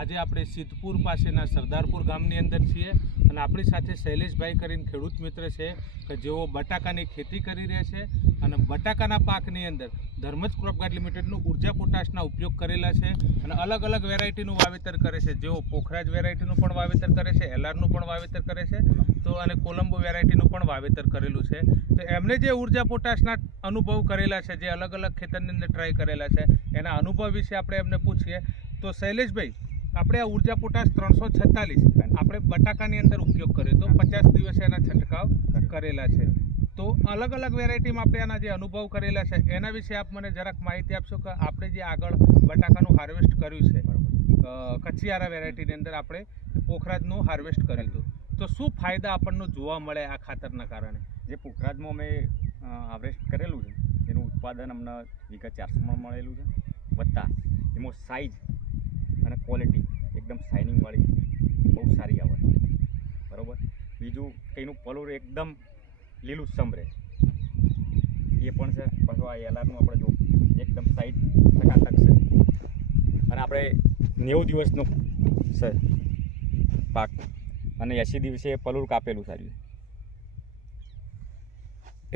આજે આપણે સિદ્ધપુર પાસેના સરદારપુર ગામની અંદર છીએ અને આપણી સાથે શૈલેષભાઈ કરીને ખેડૂત મિત્ર છે કે જેઓ બટાકાની ખેતી કરી રહ્યા છે અને બટાકાના પાકની અંદર ધર્મજ ક્રોપ ગાર્ડ લિમિટેડનું ઉર્જા પોટાશના ઉપયોગ કરેલા છે અને અલગ અલગ વેરાયટીનું વાવેતર કરે છે, જેઓ પોખરાજ વેરાયટીનું પણ વાવેતર કરે છે, એલઆરનું પણ વાવેતર કરે છે તો અને કોલંબો વેરાયટીનું પણ વાવેતર કરેલું છે. તો એમને જે ઉર્જા પોટાશના અનુભવ કરેલા છે, જે અલગ અલગ ખેતરની અંદર ટ્રાય કરેલા છે, એના અનુભવ વિશે આપણે એમને પૂછીએ. તો શૈલેષભાઈ, આપણે આ ઉર્જા પોટાશ 346 આપણે બટાકાની અંદર ઉપયોગ કર્યો તો 50 દિવસે એના છંટકાવ કરેલા છે. તો અલગ અલગ વેરાયટીમાં આપણે એના જે અનુભવ કરેલા છે એના વિશે આપ મને જરાક માહિતી આપશો કે આપણે જે આગળ બટાકાનું હાર્વેસ્ટ કર્યું છે, કચિયારા વેરાયટીની અંદર આપણે પોખરાજનું હાર્વેસ્ટ કર્યું હતું, તો શું ફાયદા આપણને જોવા મળે આ ખાતરના કારણે? જે પોખરાજમાં અમે હાર્વેસ્ટ કરેલું છે એનું ઉત્પાદન અમને વીઘા 400 મળેલું છે, વત્તા એમાં સાઇઝ અને ક્વોલિટી એકદમ શાઇનિંગવાળી બહુ સારી આવે, બરાબર. બીજું કે એનું પલોર એકદમ લીલું સમરે એ પણ છે. પાછું આ એલઆરનું આપણે જો એકદમ સાઈડ ટકાટક છે અને આપણે 90 દિવસનો છે પાક અને 80 દિવસે પલોર કાપેલું સારું.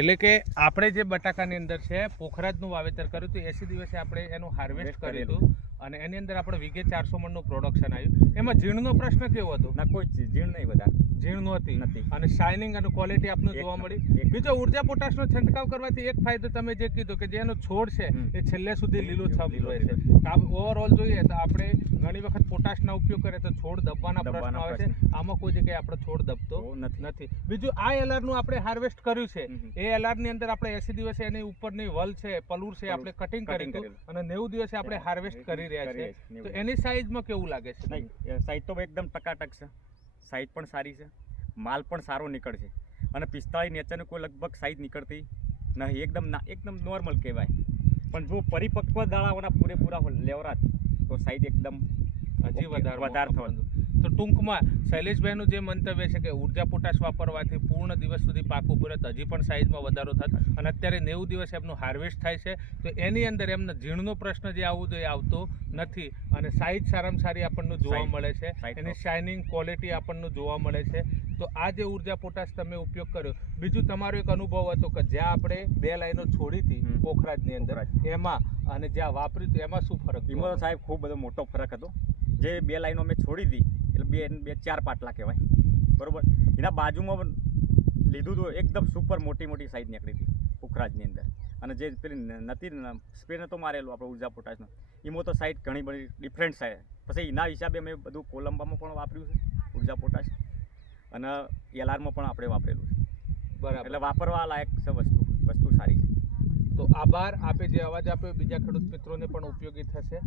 એટલે કે આપણે જે બટાકાની અંદર છે પોખરાજનું વાવેતર કર્યું હતું, 80 દિવસે આપણે એનું હાર્વેસ્ટ કર્યું હતું અને એની અંદર આપણે વીઘે 400 મણનું પ્રોડક્શન આવ્યું. એમાં ઝીણનો પ્રશ્ન કેવો હતો? ના, કોઈ ઝીણ નહીં, વધારે ઝીણ નથી અને શાઇનિંગ અને ક્વોલિટી આપનું જોવા મળી. બીજો ઉર્જા પોટાશનો છંટકાવ કરવાથી એક ફાયદો તમે જે કીધું કે જે એનો છોડ છે એ છેલ્લે સુધી લીલોછમ રહે છે. ઓવરઓલ જોઈએ તો આપણે ઘણી વખત પોટાશના ઉપયોગ કરીએ તો છોડ દબવાના પ્રશ્ન આવે છે, આમાં કોઈ જગ્યાએ આપણો છોડ દબતો નથી. બીજું આ એલઆરનું આપણે હાર્વેસ્ટ કર્યું છે, એ એલઆરની અંદર આપણે 80 દિવસે એની ઉપરની વલ છે, પલુર છે, આપણે કટિંગ કર્યું અને 90 દિવસે આપણે હાર્વેસ્ટ કરી રહ્યા છે. તો એની સાઈઝમાં કેવું લાગે છે? નહીં, સાઈઝ તો એકદમ ટકાટક છે, સાઈઝ પણ સારી છે, માલ પણ સારો નીકળશે અને 45 નેચરની કોઈ લગભગ સાઈઝ નીકળતી નહીં, એકદમ નોર્મલ કહેવાય. પણ જો પરિપક્વ દાણાઓના પૂરેપૂરા લેવરા તો સાઈઝ એકદમ હજી વધારે થવાનું. તો ટૂંકમાં શૈલેષભાઈનું જે મંતવ્ય છે કે ઉર્જા પોટાશ વાપરવાથી પૂર્ણ દિવસ સુધી પાક ઉભો રહે તો હજી પણ સાઈઝમાં વધારો થાય અને અત્યારે 90 દિવસે એમનું હાર્વેસ્ટ થાય છે તો એની અંદર એમને ઝીણનો પ્રશ્ન જે આવવો જોઈએ આવતો નથી અને સાઈઝ સારામાં સારી આપણને જોવા મળે છે, એની શાઇનિંગ ક્વોલિટી આપણને જોવા મળે છે. તો આ જે ઉર્જા પોટાશ તમે ઉપયોગ કર્યો, બીજું તમારો એક અનુભવ હતો કે જ્યાં આપણે 2 લાઈનો છોડી હતી પોખરાજની અંદર એમાં અને જ્યાં વાપર્યું હતું એમાં શું ફરક? એમાં સાહેબ ખૂબ બધો મોટો ફરક હતો. જે 2 લાઈનો અમે છોડી હતી એટલે બે 4 પાટલા કહેવાય, બરોબર. એના બાજુમાં લીધું તો એકદમ સુપર મોટી સાઈઝ નીકળી હતી પોખરાજની અંદર અને જે પેલી નથી સ્પ્રે નહોતો મારેલો આપણે ઉર્જા પોટાશનો, એમાં તો સાઈઝ ઘણી બધી ડિફરન્ટ સાઈઝ. પછી એના હિસાબે અમે બધું કોલંબામાં પણ વાપર્યું છે ઉર્જા પોટાશ અને એલઆરમાં પણ આપણે વાપરેલું છે, બરાબર. એટલે વાપરવા લાયક છે, વસ્તુ સારી છે. તો આભાર. આપે જે અવાજ આપ્યો બીજા ખેડૂત મિત્રોને પણ ઉપયોગી થશે.